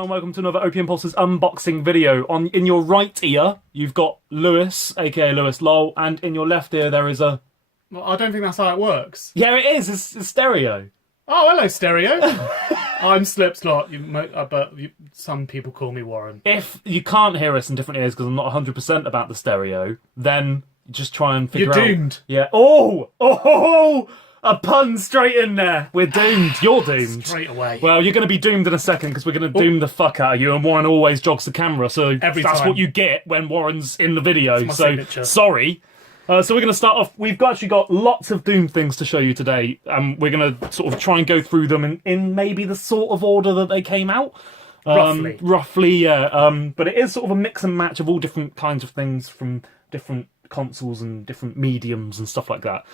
Hello and welcome to another Opium Pulse's unboxing video. In your right ear, you've got Lewis, aka Lewis Lol, and in your left ear there is a... Well, I don't think that's how it works. Yeah, it is. It's stereo. Oh, hello, stereo. I'm Slipslot, but some people call me Warren. If you can't hear us in different ears because I'm not 100% about the stereo, then just try and figure out... You're doomed. Yeah. Oh! A pun straight in there. We're doomed. You're doomed. Straight away. Well, you're going to be doomed in a second because we're going to doom the fuck out of you, and Warren always jogs the camera, so Every that's time. what you get when Warren's in the video. It's my So signature. sorry. So we're going to start off. We've actually got lots of Doom things to show you today. We're going to sort of try and go through them in maybe the sort of order that they came out. Roughly, yeah. But it is sort of a mix and match of all different kinds of things from different consoles and different mediums and stuff like that.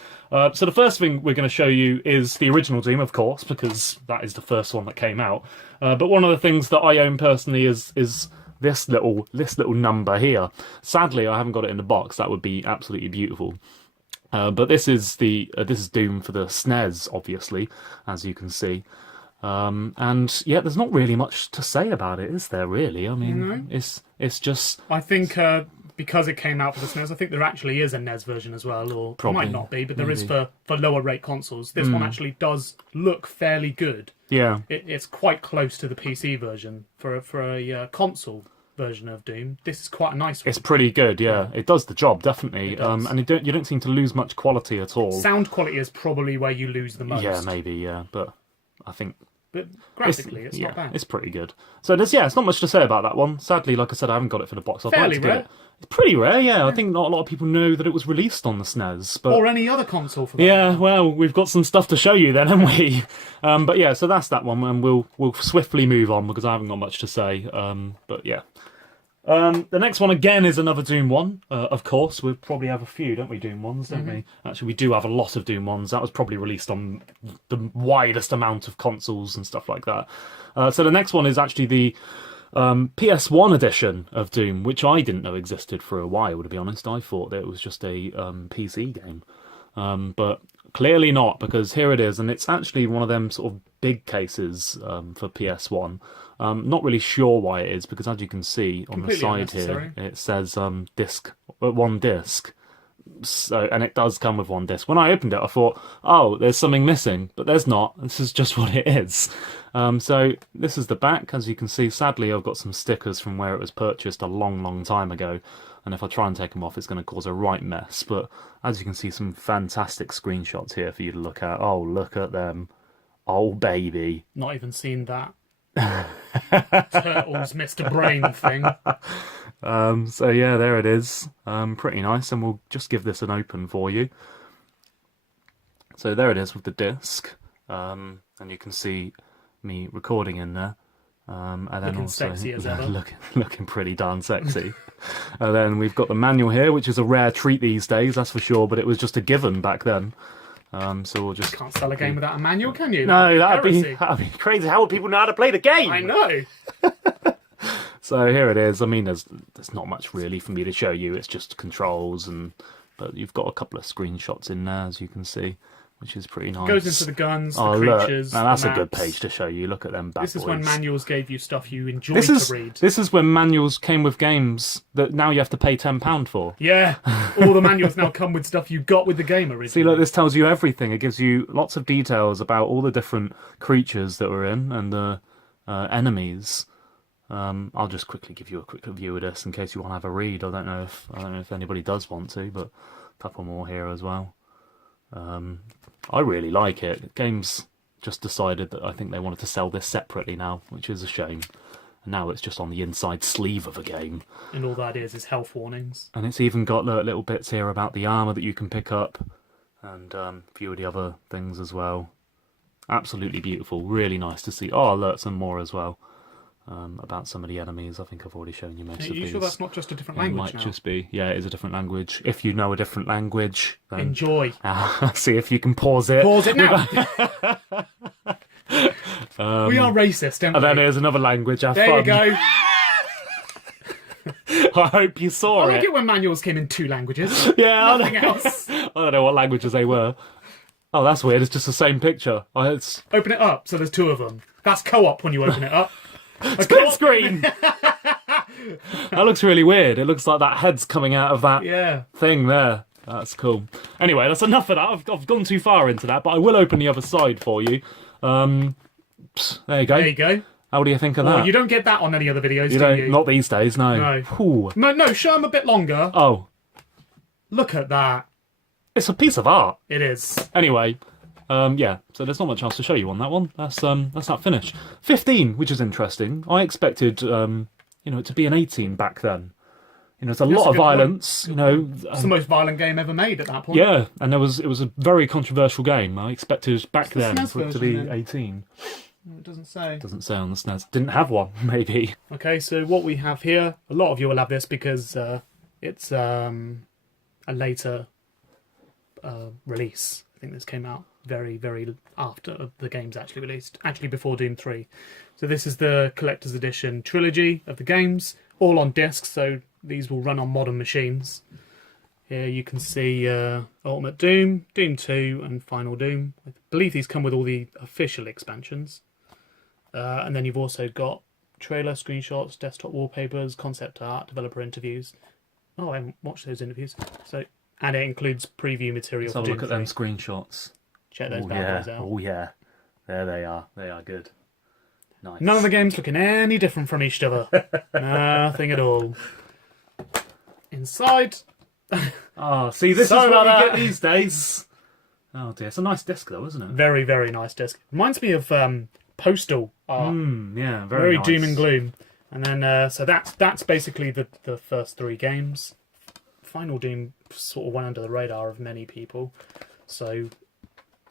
So the first thing we're going to show you is the original Doom, of course, because that is the first one that came out. But one of the things that I own personally is this little number here. Sadly, I haven't got it in the box. That would be absolutely beautiful. But this is Doom for the SNES, obviously, as you can see. And yeah, there's not really much to say about it, is there? Really? I mean, it's just. I think because it came out for the SNES, I think there actually is a NES version as well, or Probably, it might not be, but there is for lower rate consoles. This one actually does look fairly good. Yeah. It's quite close to the PC version for a console version of Doom. This is quite a nice one. It's pretty good, yeah. It does the job, definitely. It does. And you don't seem to lose much quality at all. Sound quality is probably where you lose the most. Yeah, maybe, yeah. But I think... But graphically, it's not bad. It's pretty good. So it's not much to say about that one. Sadly, like I said, I haven't got it for the box. I'd like Fairly to get rare. it. It's pretty rare, yeah. I think not a lot of people know that it was released on the SNES. But... Or any other console for that. Yeah, well, we've got some stuff to show you then, haven't we? But yeah, so that's that one, and we'll swiftly move on because I haven't got much to say. But yeah. The next one again is another Doom one. Of course, we probably have a few, don't we? Doom ones, don't we? Actually, we do have a lot of Doom ones. That was probably released on the widest amount of consoles and stuff like that. So the next one is actually the PS1 edition of Doom, which I didn't know existed for a while. To be honest, I thought that it was just a PC game, but clearly not, because here it is, and it's actually one of them sort of big cases for PS1. Not really sure why it is, because as you can see on the side here, it says one disc. So, and it does come with one disc. When I opened it, I thought, oh, there's something missing, but there's not. This is just what it is. So this is the back, as you can see. Sadly, I've got some stickers from where it was purchased a long time ago, and if I try and take them off, it's going to cause a right mess. But as you can see, some fantastic screenshots here for you to look at. Oh, look at them. Oh, baby. Not even seen that. Turtles Mr. Brain thing. So yeah, there it is. Pretty nice, and we'll just give this an open for you. So there it is with the disc, and you can see me recording in there, and then looking also sexy as ever. looking pretty darn sexy. And then we've got the manual here, which is a rare treat these days, that's for sure. But it was just a given back then. So we'll just... Can't sell a game without a manual, can you? No, that'd be crazy. How would people know how to play the game? I know. So here it is. I mean, there's not much really for me to show you. It's just controls, but you've got a couple of screenshots in there, as you can see, which is pretty nice. Goes into the guns, the look. creatures. Now that's the a good maps. page to show you. Look at them bad This is when boys. manuals gave you stuff you enjoyed to read. This is when manuals came with games that now you have to pay £10 for. Yeah, all the manuals now come with stuff you got with the game originally. See, look, this tells you everything. It gives you lots of details about all the different creatures that were in and the enemies. I'll just quickly give you a quick review of this in case you want to have a read. I don't know if anybody does want to, but a couple more here as well. I really like it. The game's just decided that I think they wanted to sell this separately now, which is a shame. And now it's just on the inside sleeve of a game. And all that is health warnings. And it's even got little bits here about the armour that you can pick up, and a few of the other things as well. Absolutely beautiful. Really nice to see. Oh, look, some more as well. About some of the enemies. I think I've already shown you most of these. Are you sure that's not just a different language It might just be. Yeah, it is a different language. If you know a different language, then enjoy. See if you can pause it. Pause it now. We are racist, aren't we? And then here's another language. Have There fun. you go. I hope you saw I like it when manuals came in 2 languages. Yeah, Nothing else. I don't know what languages they were. Oh, that's weird. It's just the same picture. Open it up, so there's 2 of them. That's co-op when you open it up. Split screen! That looks really weird. It looks like that head's coming out of that Yeah. thing there. That's cool. Anyway, that's enough of that. I've gone too far into that, but I will open the other side for you. There you go. There you go. How do you think of Well, that? you don't get that on any other videos, You do don't, you? not these days, no. No. Whew. No, show them a bit longer. Oh, Look at that. it's a piece of art. It is. Anyway, yeah. So there's not much else to show you on that one. That's that finish. 15, which is interesting. I expected, it to be an 18 back then. It's a lot a of good point. violence. It's the most violent game ever made at that point. Yeah, and it was a very controversial game. I expected back the then SNES for it to be version, then? 18. It doesn't say. Doesn't say on the SNES. Didn't have one, maybe. Okay, so what we have here, a lot of you will have this because it's a later release. I think this came out very, very after the game's actually released, actually before Doom 3. So this is the collector's edition trilogy of the games, all on disc, so these will run on modern machines. Here you can see Ultimate Doom, Doom 2 and Final Doom. I believe these come with all the official expansions. And then you've also got trailer, screenshots, desktop wallpapers, concept art, developer interviews. Oh, I haven't watched those interviews. And it includes preview material. Let's have a for look Doom at them 3. screenshots. Check those Oh bad yeah, boys out. oh yeah. There they are. They are good. Nice. None of the games looking any different from each other. Nothing at all. Inside. Oh, see, this Sorry is what about we that. get these days. Oh dear, it's a nice disc though, isn't it? Very, very nice disc. Reminds me of Postal art. Yeah, Very nice. doom and gloom. And then, so that's basically the first three games. Final Doom sort of went under the radar of many people. So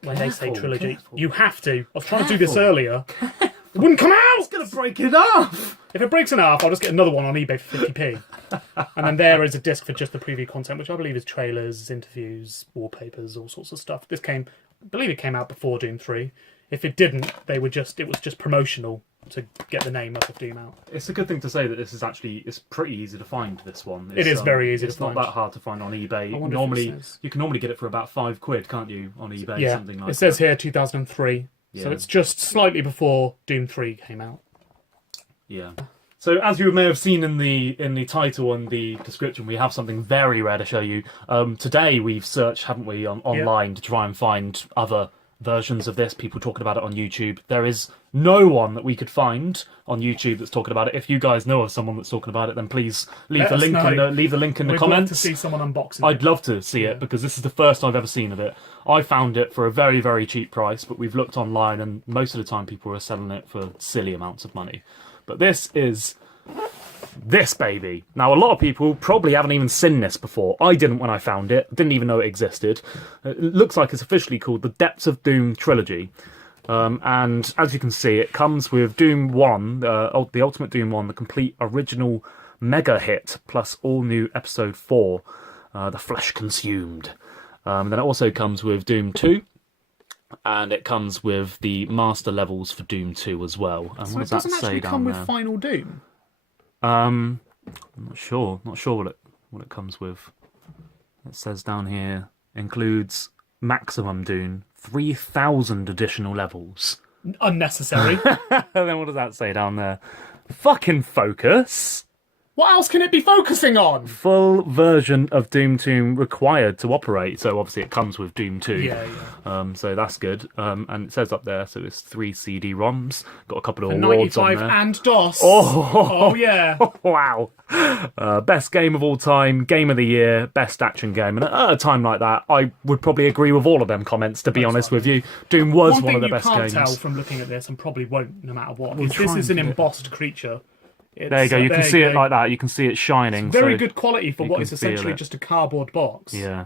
when they say trilogy, Careful. you have to. I was trying to do this earlier. It wouldn't come out! It's gonna break it off! If it breaks in half, I'll just get another one on eBay for 50p. And then there is a disc for just the preview content, which I believe is trailers, interviews, wallpapers, all sorts of stuff. I believe it came out before Doom 3. If it didn't, it was just promotional to get the name up of Doom out. It's a good thing to say that this is it's pretty easy to find, this one. It is very easy to It's not find. that hard to find on eBay. I wonder if it Normally, says- you can normally get it for about £5, can't you, on eBay, Yeah, something like it says that. here 2003. So Yeah. it's just slightly before Doom 3 came out. Yeah. So as you may have seen in the title and the description, we have something very rare to show you. Today we've searched, haven't we, online to try and find other versions of this, people talking about it on YouTube. There is no one that we could find on YouTube that's talking about it. If you guys know of someone that's talking about it, then please leave Let the us link know. leave the link in the We'd comments. love to see someone unboxing I'd it. love to see it because this is the first I've ever seen of it. I found it for a very, very cheap price, but we've looked online and most of the time people are selling it for silly amounts of money. But this is this baby. Now, a lot of people probably haven't even seen this before. I didn't when I found it. Didn't even know it existed. It looks like it's officially called the Depths of Doom Trilogy. And as you can see, it comes with Doom 1, the Ultimate Doom 1, the complete original mega hit, plus all new Episode 4, The Flesh Consumed. Then it also comes with Doom 2, and it comes with the master levels for Doom 2 as well. And So what it does that doesn't say actually down come there? with Final Doom. I'm not sure what it comes with. It says down here includes maximum Doom, 3,000 additional levels. Unnecessary. And then what does that say down there? Fucking focus. What else can it be focusing on? Full version of Doom 2 required to operate. So obviously it comes with Doom 2. Yeah. So that's good. And it says up there, so it's 3 CD-ROMs. Got a couple of For awards on 95 there. and DOS. Oh, yeah. wow. Best game of all time, game of the year, best action game. And at a time like that, I would probably agree with all of them comments, to be honest with you. Doom was one of the best One thing games. you can't tell from looking at this, and probably won't no matter what, is try this and is an get it. embossed creature. There you go, you can see it like that. You can see it shining. Very so good quality for you what can is feel essentially it. just a cardboard box. Yeah.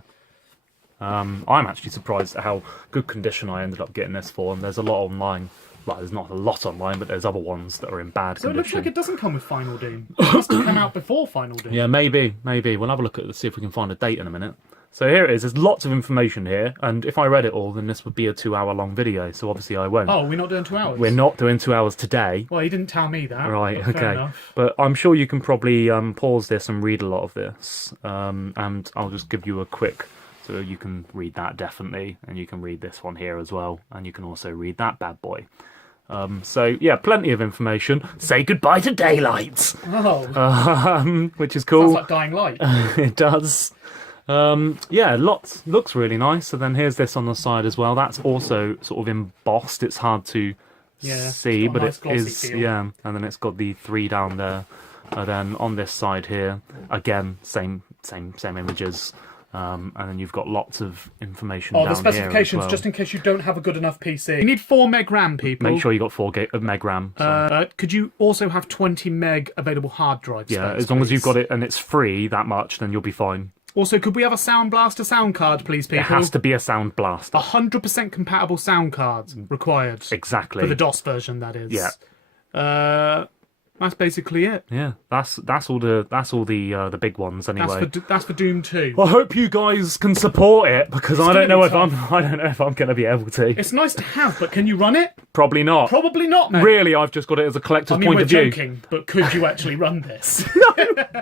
I'm actually surprised at how good condition I ended up getting this for. And there's a lot online. Well, there's not a lot online, but there's other ones that are in bad So it looks condition. like it doesn't come with Final Doom. It must have come out before Final Doom. Yeah, maybe. We'll have a look at it, see if we can find a date in a minute. So here it is. There's lots of information here, and if I read it all, then this would be a 2-hour long video. So obviously I won't. Oh, we're not doing 2 hours? We're not doing 2 hours today. Well, he didn't tell me that. Right, but fair okay. enough. But I'm sure you can probably pause this and read a lot of this. And I'll just give you a quick, so you can read that definitely, and you can read this one here as well, and you can also read that bad boy. So yeah, plenty of information. Say goodbye to daylight, which is cool. Sounds like Dying Light. It does. Yeah, lots looks really nice. And then here's this on the side as well. That's also sort of embossed. It's hard to see, but nice it is. feel. Yeah, and then it's got the 3 down there. And then on this side here, again, same images. And then you've got lots of information down the here specifications, as well. just in case you don't have a good enough PC. You need 4 meg RAM, people. Make sure you got 4 meg RAM. Could you also have 20 meg available hard drive space? Yeah, as long as you've got it and it's free that much, then you'll be fine. Also, could we have a Sound Blaster sound card, please, people? It has to be a Sound Blaster. 100% compatible sound cards required. Exactly. For the DOS version, that is. Yeah. That's basically it. Yeah, that's all the big ones anyway. That's for Doom 2. Well, I hope you guys can support it because I don't know if I'm going to be able to. It's nice to have, but can you run it? Probably not. Probably not, mate. Really, I've just got it as a collector's point we're of view. joking, but could you actually run this?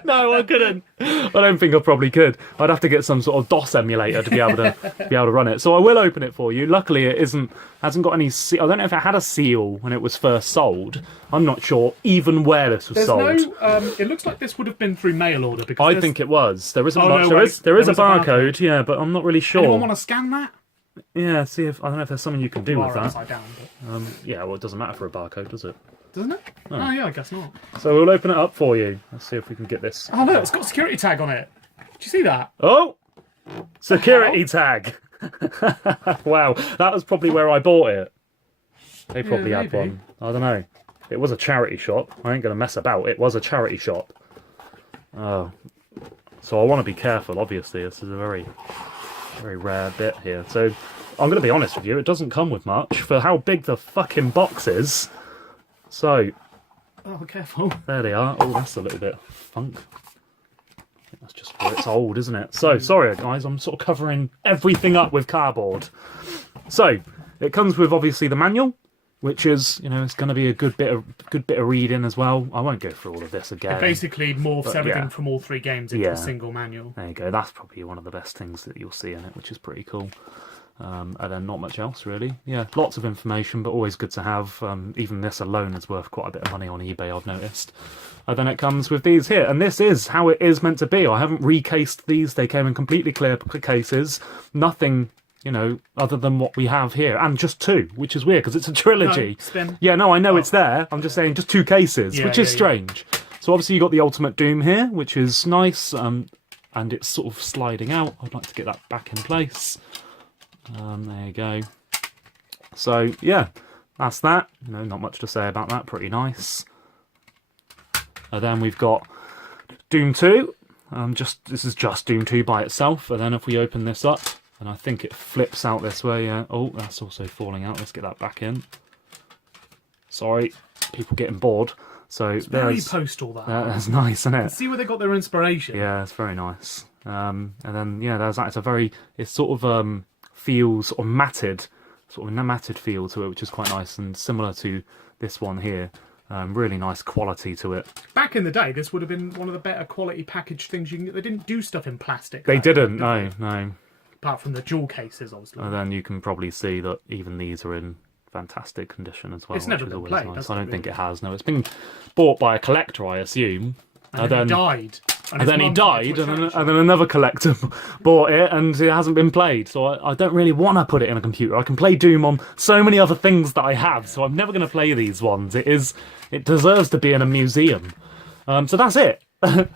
No, I couldn't. I don't think I probably could. I'd have to get some sort of DOS emulator to be able to run it. So I will open it for you. Luckily, it hasn't got any. I don't know if it had a seal when it was first sold. I'm not sure even where this was sold. It looks like this would have been through mail order because I think it was. There isn't Oh, much. no, There wait. is There a is a barcode, yeah, but I'm not really sure. Anyone want to scan that? Yeah, see if I don't know if there's something you can do with that. Upside down, but... Yeah, well, it doesn't matter for a barcode, does it? Doesn't it? Oh, yeah, I guess not. So we'll open it up for you. Let's see if we can get this. Oh, look, it's got a security tag on it. Did you see that? Oh, security tag. Wow, that was probably where I bought it. They probably had maybe. one. I don't know. It was a charity shop. I ain't going to mess about. It was a charity shop. Oh, so I want to be careful. Obviously, this is a very, very rare bit here. So I'm going to be honest with you. It doesn't come with much for how big the fucking box is. So, Oh, careful. there they are. Oh, that's a little bit funk. I think that's just where it's old, isn't it? So, sorry guys, I'm sort of covering everything up with cardboard. So, it comes with obviously the manual, which is, it's going to be a good bit of reading as well. I won't go through all of this again. It basically morphs everything yeah. from all 3 games into a single manual. There you go. That's probably one of the best things that you'll see in it, which is pretty cool. And then not much else really. Yeah, lots of information, but always good to have. Even this alone is worth quite a bit of money on eBay, I've noticed. And then it comes with these here, and this is how it is meant to be. I haven't recased these. They came in completely clear cases. Nothing, other than what we have here, and just 2, which is weird because it's a trilogy. No, spin. Yeah, no, I know it's there. I'm just saying just 2 cases, which is strange. So obviously you got the Ultimate Doom here, which is nice, and it's sort of sliding out. I'd like to get that back in place. There you go. So yeah, that's that. Not much to say about that. Pretty nice. And then we've got Doom 2. This is just Doom 2 by itself. And then if we open this up, and I think it flips out this way. Yeah. Oh, that's also falling out. Let's get that back in. Sorry, people getting bored. So It's very postal, that. That's nice, isn't it? See where they got their inspiration. Yeah, it's very nice. And then there's that. It sort of feels sort of matted feel to it, which is quite nice and similar to this one here. Really nice quality to it. Back in the day, this would have been one of the better quality packaged things you can get. They didn't do stuff in plastic. They didn't, no. Apart from the jewel cases, obviously. And then you can probably see that even these are in fantastic condition as well. It's never which is been always played, nice. has I it, don't think really? it has. No, it's been bought by a collector, I assume. And then he died. And then he died, and then another collector bought it, and it hasn't been played. So I don't really want to put it in a computer. I can play Doom on so many other things that I have, so I'm never going to play these ones. It deserves to be in a museum. So that's it.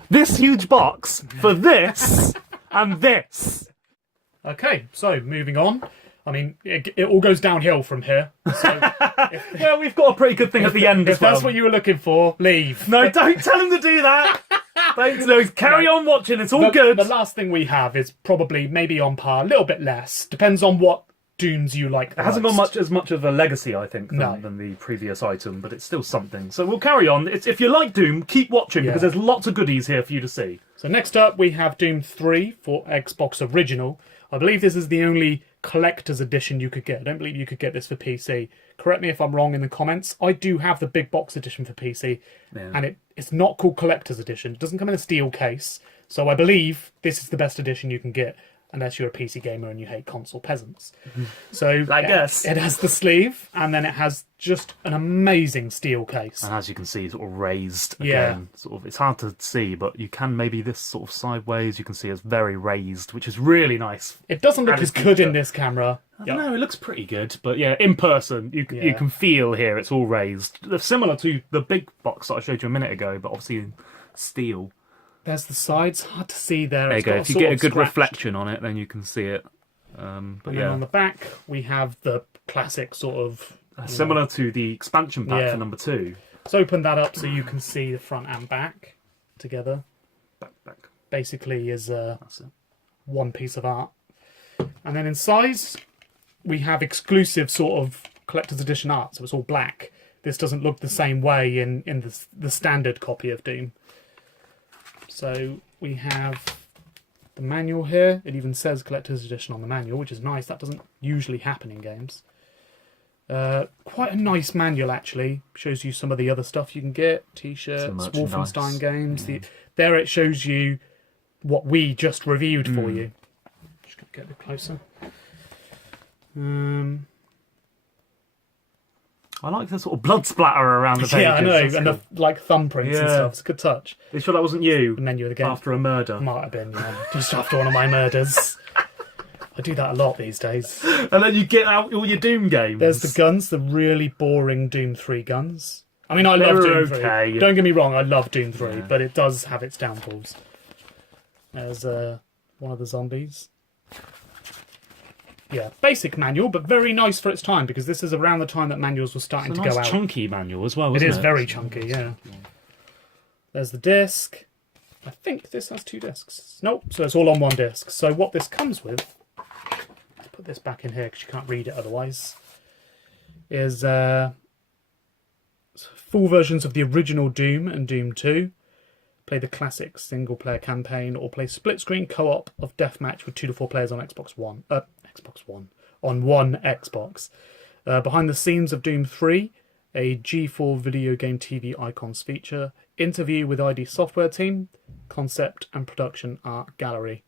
This huge box for this and this. Okay, so moving on. I mean, it all goes downhill from here. So Well, we've got a pretty good thing at the end as if well. that's what you were looking for, leave. No, don't tell him to do that. Carry on watching. It's all good. The last thing we have is probably maybe on par, a little bit less. Depends on what Dooms you like. It hasn't got as much of a legacy, I think, than the previous item, but it's still something. So we'll carry on. If you like Doom, keep watching because there's lots of goodies here for you to see. So next up, we have Doom 3 for Xbox Original. I believe this is the only collector's edition you could get. I don't believe you could get this for PC. Correct me if I'm wrong in the comments. I do have the big box edition for PC, and it's not called collector's edition. It doesn't come in a steel case, so I believe this is the best edition you can get. unless you're a PC gamer and you hate console peasants. So I guess. it has the sleeve, and then it has just an amazing steel case. And as you can see, sort of raised Yeah. again. Sort of, it's hard to see, but you can maybe this sort of sideways. You can see it's very raised, which is really nice. It doesn't look And as it's good in feature. this camera. I don't know, it looks pretty good, but yeah, in person, you Yeah. can feel here it's all raised. They're similar to the big box that I showed you a minute ago, but obviously in steel. There's the sides, hard to see there. There you It's go. got If you sort get a of good scratch. reflection on it, then you can see it. But And then yeah, on the back, we have the classic sort of... similar to the expansion pack Yeah. for number 2. Let's open that up so you can see the front and back together. Back. Basically is That's it. one piece of art. And then in size, we have exclusive sort of collector's edition art, so it's all black. This doesn't look the same way in the standard copy of Doom. So we have the manual here. It even says collector's edition on the manual, which is nice. That doesn't usually happen in games. Quite a nice manual, actually. Shows you some of the other stuff you can get. T-shirts, Some merchandise. Wolfenstein games. There it shows you what we just reviewed for you. Just going to get a bit closer. I like the sort of blood splatter around the pages. Yeah, I know. That's and cool. the like thumbprints and Yeah. stuff. It's a good touch. Are you sure that wasn't you The menu of the game. after a murder? Might have been, yeah. Just after one of my murders. I do that a lot these days. And then you get out all your Doom games. There's the guns, the really boring Doom 3 guns. I mean, I love They're Doom okay. 3. Don't get me wrong, I love Doom 3, Yeah. but it does have its downfalls. There's one of the zombies. Yeah, basic manual, but very nice for its time, because this is around the time that manuals were starting It's a to nice go out. chunky manual as well, It isn't it? is very chunky, yeah. There's the disc. I think this has 2 discs. Nope, so it's all on 1 disc. So what this comes with, let's put this back in here because you can't read it otherwise, is full versions of the original Doom and Doom 2. Play the classic single-player campaign, or play split-screen co-op of deathmatch with 2 to 4 players on Xbox One. On one Xbox. Behind the scenes of Doom 3, a G4 video game TV icons feature, interview with ID Software team, concept and production art gallery.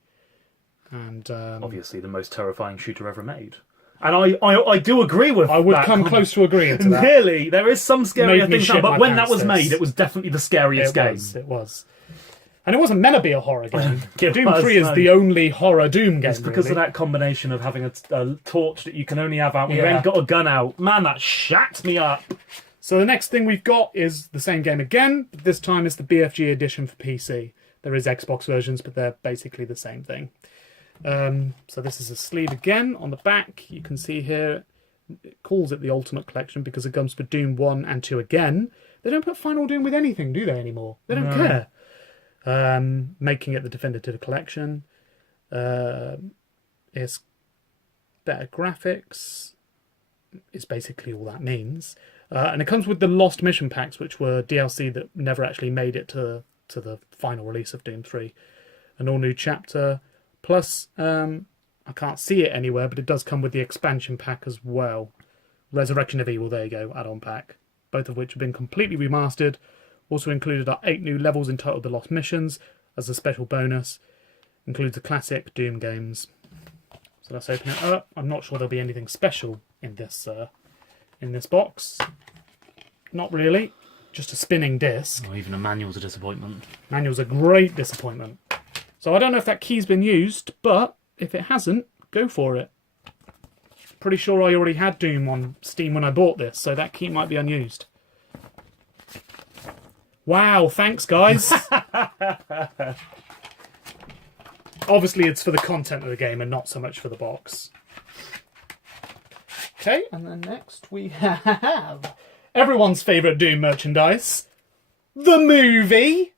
And Obviously the most terrifying shooter ever made. And I do agree with I would that come comment. close to agreeing to that. Really, there is some scarier Made me things, shit but my when that pants, was this. made, it was definitely the scariest game. It was. And it wasn't meant to be a horror game. It Doom was, 3 is no. the only horror Doom game, It's because of really. that combination of having a torch that you can only have out when you Yeah. ain't got a gun out. Man, that shat me up. So the next thing we've got is the same game again, but this time it's the BFG edition for PC. There is Xbox versions, but they're basically the same thing. So this is a sleeve again. On the back, you can see here, it calls it the Ultimate Collection because it comes for Doom 1 and 2 again. They don't put Final Doom with anything, do they, anymore? They don't care. Making it the definitive collection. It's better graphics, is basically all that means. And it comes with the Lost Mission Packs, which were DLC that never actually made it to the final release of Doom 3. An all-new chapter, plus, I can't see it anywhere, but it does come with the expansion pack as well. Resurrection of Evil, there you go, add-on pack. Both of which have been completely remastered. Also included are 8 new levels entitled The Lost Missions, as a special bonus. Includes the classic Doom games. So let's open it up. I'm not sure there'll be anything special in this box. Not really. Just a spinning disc. Oh, even a manual's a disappointment. Manual's a great disappointment. So I don't know if that key's been used, but if it hasn't, go for it. Pretty sure I already had Doom on Steam when I bought this, so that key might be unused. Wow, thanks guys. Obviously it's for the content of the game and not so much for the box. Okay, and then next we have everyone's favourite Doom merchandise. The movie.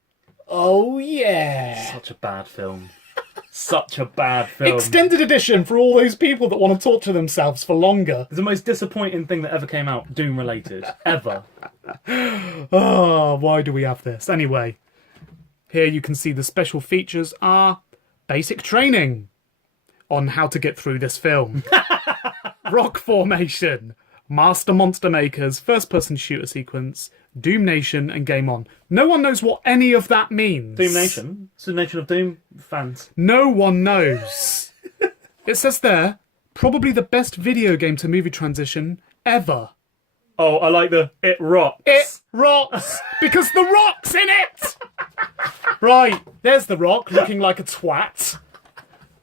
Oh yeah. Such a bad film. Such a bad film. Extended edition for all those people that want to torture themselves for longer. It's the most disappointing thing that ever came out, Doom related, ever. Oh, why do we have this? Anyway, here you can see the special features are basic training on how to get through this film. Rock formation, master monster makers, first person shooter sequence, Doom Nation, and Game On. No one knows what any of that means. Doom Nation? It's the Nation of Doom fans. No one knows. It says there, probably the best video game to movie transition ever. Oh, I like it rocks. It rocks because The Rock's in it. Right, there's The Rock looking like a twat.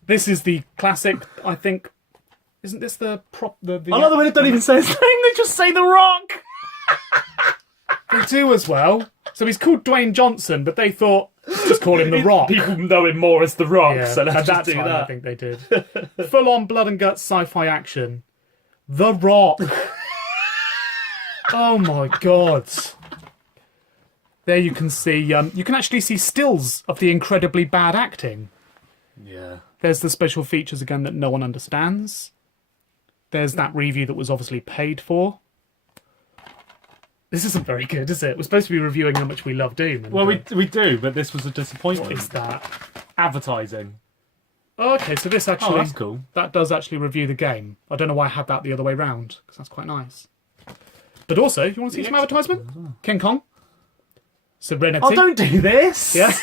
This is the classic, I think. Isn't this the prop? The I love the way they don't even say his name, they just say The Rock! They do as well. So he's called Dwayne Johnson, but they thought, just call him The Rock. People know him more as The Rock, Yeah, so let's at just that do time, that. I think they did. Full-on blood and guts sci-fi action. The Rock. Oh my god. There you can see, you can actually see stills of the incredibly bad acting. Yeah. There's the special features again that no one understands. There's that review that was obviously paid for. This isn't very good, is it? We're supposed to be reviewing how much we love Doom. And, Well, we do, but this was a disappointment. what is that? Advertising. Oh, okay, so this actually... Oh, that's cool. That does actually review the game. I don't know why I had that the other way round, because that's quite nice. But also, you want to see some advertisement? King Kong. Serenity. Oh, don't do this! Yeah.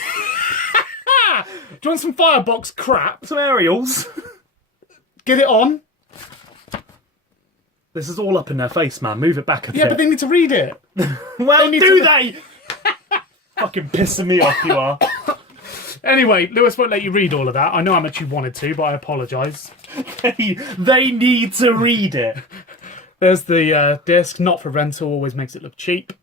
Do you want some Firebox crap? Some aerials. Get it on. This is all up in their face, man. Move it back a bit. Yeah, but they need to read it. Well, need do to- they? Fucking pissing me off, you are. Anyway, Lewis won't let you read all of that. I know how much you wanted to, but I apologise. They need to read it. There's the disc, not for rental, always makes it look cheap.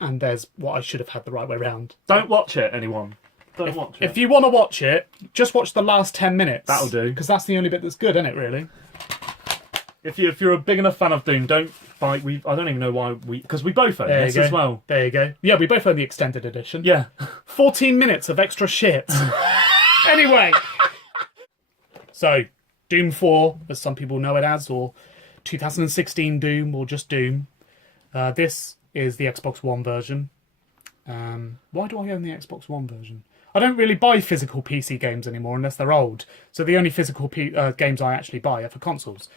And there's what I should have had the right way round. Don't watch it, anyone. Don't watch it. If you want to watch it, just watch the last 10 minutes. That'll do. Because that's the only bit that's good, isn't it, really? If you're a big enough fan of Doom, don't buy. I don't even know why because we both own There this you go. as well. There you go. Yeah, we both own the extended edition. Yeah. 14 minutes of extra shit. Anyway. So, Doom 4, as some people know it as, or 2016 Doom, or just Doom. This is the Xbox One version. Why do I own the Xbox One version? I don't really buy physical PC games anymore unless they're old. So the only physical games I actually buy are for consoles.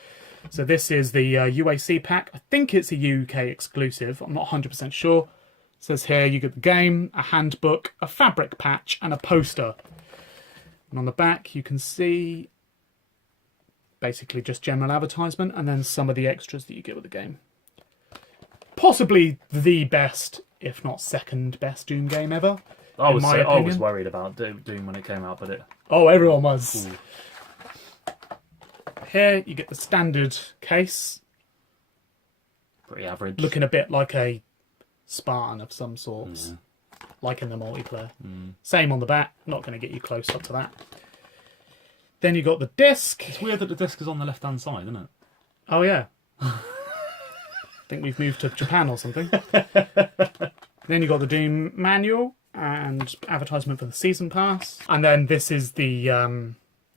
So this is the UAC pack. I think it's a UK exclusive. I'm not 100% sure. It says here you get the game, a handbook, a fabric patch, and a poster. And on the back you can see basically just general advertisement and then some of the extras that you get with the game. Possibly the best, if not second best Doom game ever. I was my I was opinion. worried about Doom when it came out, but it. Oh, everyone was. Ooh. Here you get the standard case, Pretty average. looking a bit like a Spartan of some sorts, like in the multiplayer. Same on the back, not going to get you close up to that. Then you got the disc. It's weird that the disc is on the left-hand side, isn't it? Oh yeah. Think we've moved to Japan or something. Then you got the Doom manual and advertisement for the season pass, and then this is the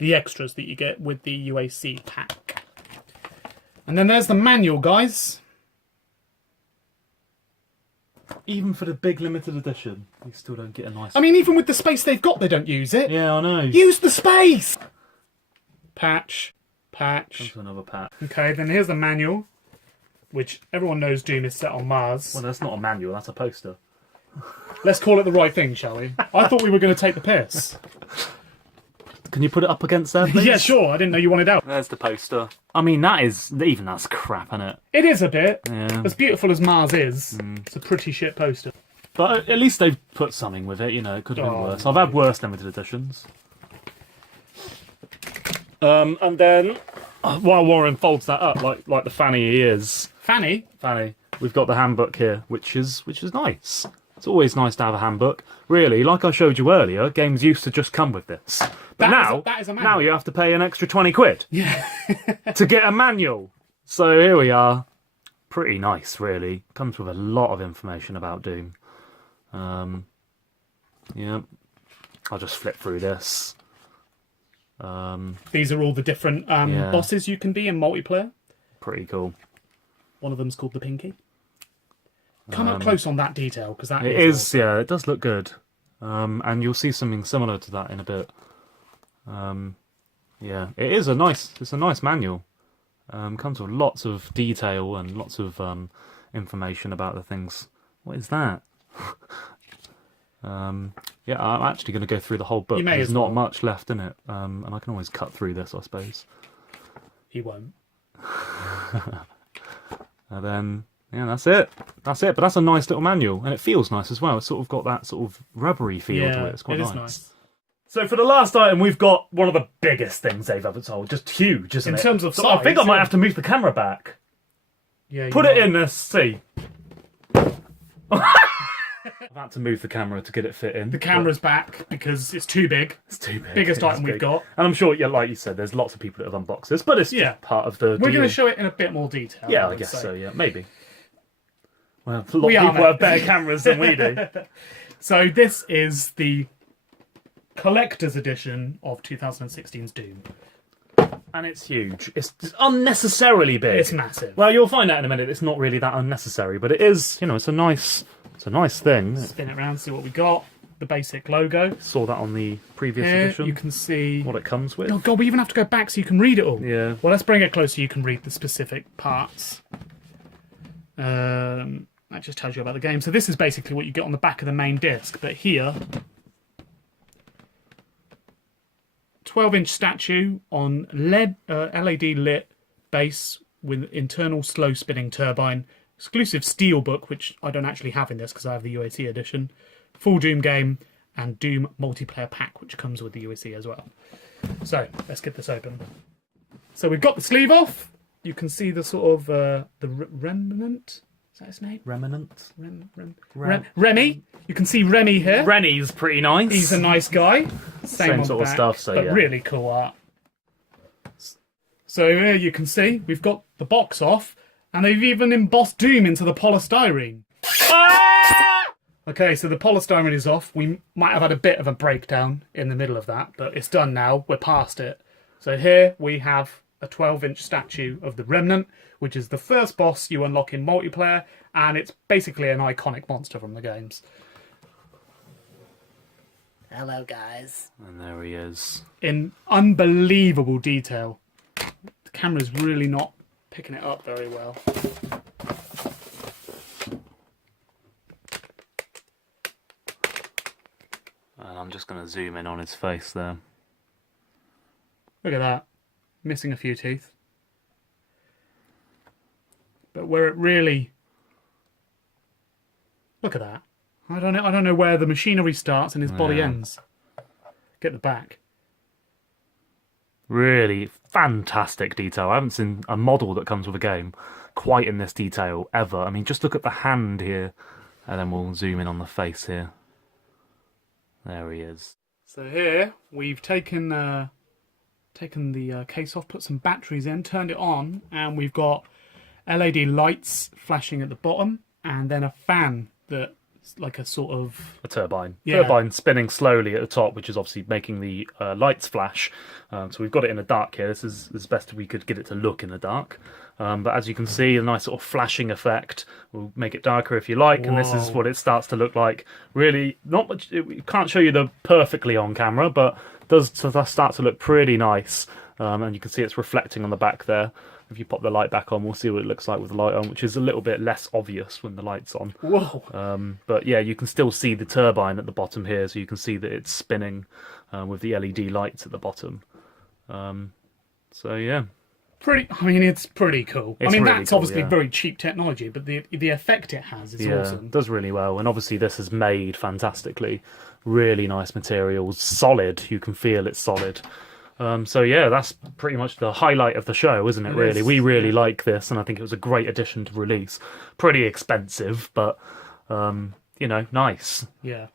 extras that you get with the UAC pack. And then there's the manual, guys. Even for the big limited edition, you still don't get a nice. I mean, even with the space they've got, they don't use it. Yeah, I know. Use the space. Patch. Comes to another pack. Okay, then here's the manual, which everyone knows Doom is set on Mars. Well, that's not a manual. That's a poster. Let's call it the right thing, shall we? I thought we were going to take the piss. Can you put it up against there, please? Yeah, sure. I didn't know you wanted out. There's the poster. I mean, that's crap, isn't it? It is a bit. Yeah. As beautiful as Mars is, it's a pretty shit poster. But at least they've put something with it. You know, it could have been worse. I've had worse limited editions. And then while Warren folds that up like the fanny he is, Fanny? we've got the handbook here, which is nice. It's always nice to have a handbook. Really, like I showed you earlier, games used to just come with this. But That is a manual. now you have to pay an extra 20 quid to get a manual. So here we are. Pretty nice, really. Comes with a lot of information about Doom. Yeah. I'll just flip through this. These are all the different Yeah. bosses you can be in multiplayer. Pretty cool. One of them's called the Pinky. Come up close on that detail, because that It is, yeah, it does look good. And you'll see something similar to that in a bit. Yeah, it's a nice manual. Comes with lots of detail and lots of information about the things. What is that? Yeah, I'm actually going to go through the whole book. You may There's as not well. much left in it, and I can always cut through this, I suppose. He won't. And then, yeah, that's it. That's it. But that's a nice little manual, and it feels nice as well. It's sort of got that sort of rubbery feel to it. It's quite it is nice. nice. So for the last item, we've got one of the biggest things they've ever told. Just huge, isn't it? In terms of So I think I size, might yeah. have to move the camera back. Yeah, Put it in, let's see. I've had to move the camera to get it fit in. The camera's back because it's too big. It's too big. Biggest It's item we've big. got. And I'm sure, yeah, like you said, there's lots of people that have unboxed this, but it's just part of the We're deal. going to show it in a bit more detail. Yeah, I would guess say. so, yeah, maybe. Well, a lot We of are, people mate. have better cameras than we do. So this is the collector's edition of 2016's Doom. And it's huge. It's unnecessarily big. It's massive. Well, you'll find out in a minute. It's not really that unnecessary, but it is. You know, it's a nice thing. Spin it around, see what we got. The basic logo. Saw that on the previous Here edition. you can see. What it comes with. Oh god, we even have to go back so you can read it all. Yeah. Well, let's bring it closer. You can read the specific parts. That just tells you about the game. So this is basically what you get on the back of the main disc. But here, 12-inch statue on LED lit base with internal slow spinning turbine. Exclusive steelbook, which I don't actually have in this because I have the UAC edition. Full Doom game and Doom multiplayer pack, which comes with the UAC as well. So let's get this open. So we've got the sleeve off. You can see the sort of the remnant. Is that his name? Remnant. Remy. You can see Remy here. Rennie's pretty nice. He's a nice guy. Same on sort the of back, stuff, so but yeah. really cool art. So here you can see we've got the box off, and they've even embossed Doom into the polystyrene. Okay, so the polystyrene is off. We might have had a bit of a breakdown in the middle of that, but it's done now. We're past it. So here we have a 12-inch statue of the Remnant, which is the first boss you unlock in multiplayer, and it's basically an iconic monster from the games. Hello, guys. And there he is. In unbelievable detail. The camera's really not picking it up very well. And I'm just going to zoom in on his face there. Look at that. Missing a few teeth. But where it really... Look at that. I don't know where the machinery starts and his body ends. Get the back. Really fantastic detail. I haven't seen a model that comes with a game quite in this detail ever. I mean, just look at the hand here, and then we'll zoom in on the face here. There he is. So here we've taken the case off, put some batteries in, turned it on, and we've got LED lights flashing at the bottom, and then a fan that's like a sort of... A turbine. Yeah. Turbine spinning slowly at the top, which is obviously making the lights flash. So we've got it in the dark here. This is as best we could get it to look in the dark. But as you can see, a nice sort of flashing effect. We'll make it darker if you like, and this is Whoa. what it starts to look like. Really, not much. We can't show you the perfectly on camera, but it does start to look pretty nice. And you can see it's reflecting on the back there. If you pop the light back on, we'll see what it looks like with the light on, which is a little bit less obvious when the light's on. Whoa! But yeah, you can still see the turbine at the bottom here, so you can see that it's spinning with the LED lights at the bottom. So yeah. It's pretty cool. It's I mean, really that's cool, obviously yeah. very cheap technology, but the effect it has is awesome. It does really well, and obviously this is made fantastically. Really nice materials, solid. You can feel it's solid. So yeah, that's pretty much the highlight of the show, isn't it? Really, we really like this, and I think it was a great addition to release. Pretty expensive, but nice. Yeah.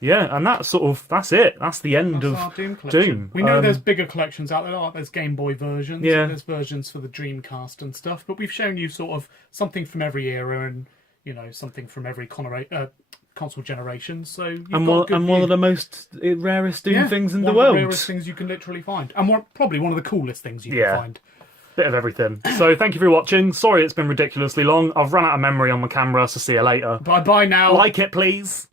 Yeah, and that's it. That's the end That's our of Doom collection. Doom. We know there's bigger collections out there. Like there's Game Boy versions. Yeah. And there's versions for the Dreamcast and stuff. But we've shown you sort of something from every era and something from every console generation. So you've and got a one, good and one view. of the most rarest Doom things in the One world. of the rarest things you can literally find, and probably one of the coolest things you can find. Bit of everything. So thank you for watching. Sorry it's been ridiculously long. I've run out of memory on my camera, so see you later. Bye bye now. Like it, please.